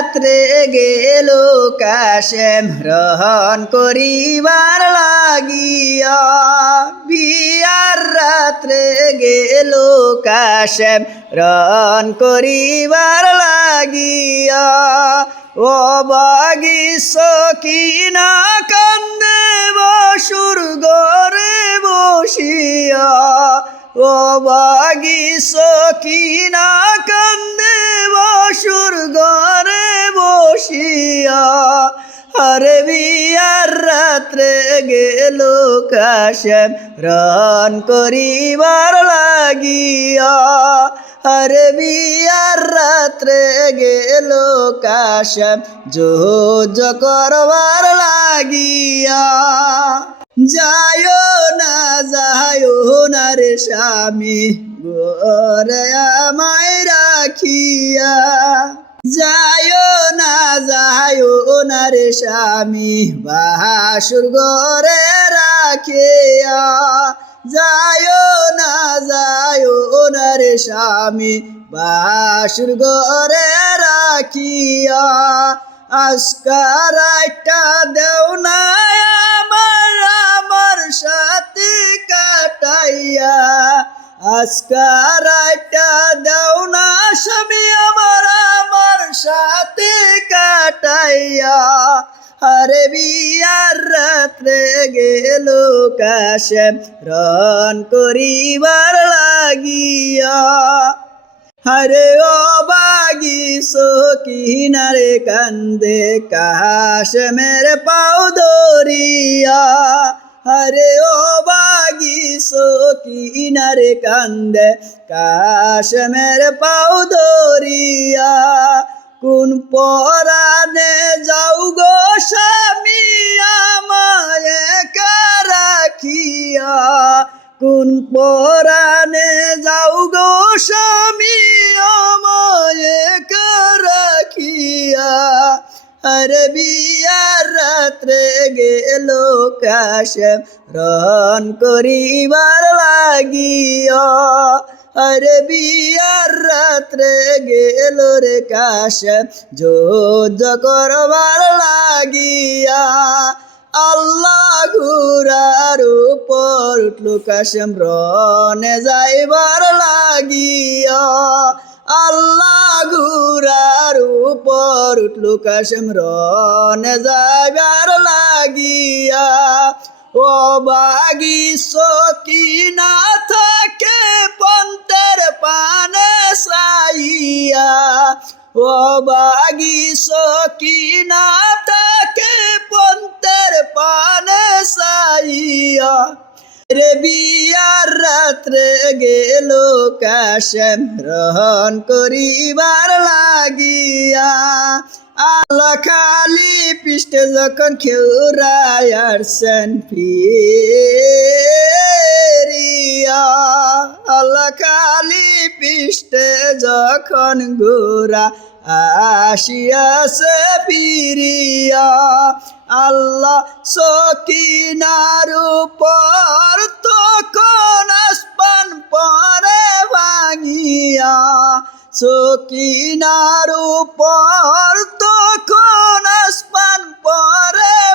রাত্রে গেল কাশেম, রহন করিবার লাগিয়া। বিয়ার রাত্রে গেল কাশেম, রহন করিবার লাগিয়া। ও বাগিস, কিনা কান্দে বসুর গরে বসিয়া। ও বাগিস, কিনা হরে বিয়ার রাত্রে গেল কাশেম। রন করিবার লাগিয়া। হরে বিয়ার রাত্রে গেল কাশেম। যোজ করবার লাগিয়া। যায়ও না যায়ও না রে স্বামী। গোরে আমায় রাখিয়া। যায়ও না যায়ও না রে স্বামী, বাহাসুর গরে রাখিয়া। যায়ও না যায়ও না রে স্বামী, বাহাসুর গরে রাখিয়া। আজকার একটা আজকার একটা দেও না স্বামী আমার আমার সাথে কাটাইয়া। আরে বিয়ার রাত্রে গেল কাশেম রন করিবার লাগিয়া। হরে ও বাগি কিনারে কান্দে কাশ মেরে পাও দরিয়া হরে ও বাগি কিনারে কান্দে। কাশ মেরে পাও দরিয়া কোন পরানে যাও গো স্বামী আমায় রাখিয়া। কোন পরানে যাও গো আরে বিয়ার রাত্রে গেল কাশেম। রন করিবার লাগিয়া আরে বিয়ার রাত্রে গেল রে কাশেম। যুদ্ধ করবার লাগিয়া। আল্লাহ ঘুরার উপর উঠল কাশেম। রনে যাইবার লাগিয়া। আল্লাহ ঘুরার উপর উঠল কাশেম রনে যাইবার লাগিয়া, ও বাগি সকিনা থাকে পন্তের পানে সাইয়া ও বাগি সকিনা থাকে পন্তের পানে সাইয়া রে বিয়ার রাত্রে গেল কাশেম রহন করিবার লাগিয়া আল্লাহ খালি পৃষ্ঠে যখন খেউরায় আসছেন ফিরিয়া। আল্লাহ খালি পৃষ্ঠে যখন গোরা আসিয়াছে ফিরিয়া। আল্লাহ সকিনার উপর তখন আসপান পরে ভাঙিয়া। সকিনার উপর তখন আসপান পরে